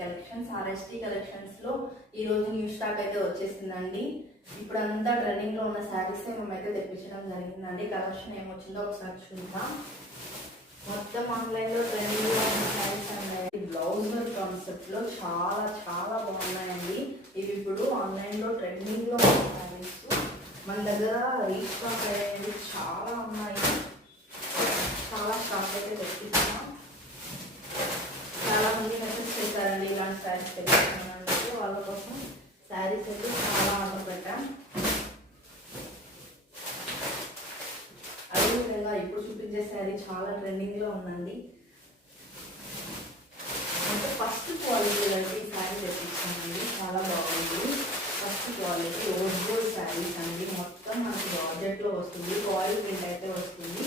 Collections. ఆర్ఎస్టీ కలెక్షన్స్లో ఈరోజు new stock అయితే వచ్చేసిందండి. ఇప్పుడు అంతా ట్రెండింగ్లో ఉన్న శారీస్ మేమైతే తెప్పించడం జరిగిందండి. కలెక్షన్ ఏమొచ్చిందో ఒకసారి చూద్దాం. మొత్తం ఆన్లైన్లో ట్రెండింగ్లో ఉన్న శారీస్ అండి. బ్లౌజ్ వర్క్ కాన్సెప్ట్లో చాలా చాలా బాగున్నాయండి. ఇవి ఇప్పుడు ఆన్లైన్లో ట్రెండింగ్లో ఉన్న శారీస్. మన దగ్గర రీస్టాక్ అయ్యేది చాలా ఉన్నాయి. చాలా స్టాక్ అయితే తెప్పించాం. చాలా మంది మెసేజ్ చేశారండి ఇలాంటి శారీస్ తెప్పించానంటే. వాళ్ళ కోసం శారీస్ అయితే చాలా ఆర్డర్ పెట్టాం. అదేవిధంగా ఇప్పుడు చూపించే శారీ చాలా ట్రెండింగ్లో ఉందండి. అంటే ఫస్ట్ క్వాలిటీ అయితే ఈ శారీ తెప్పించానండి. చాలా బాగుంది. First quality rose gold saris అండి. మొత్తం మనకి బడ్జెట్లో వస్తుంది. కాయిల్ ప్రింట్ అయితే వస్తుంది.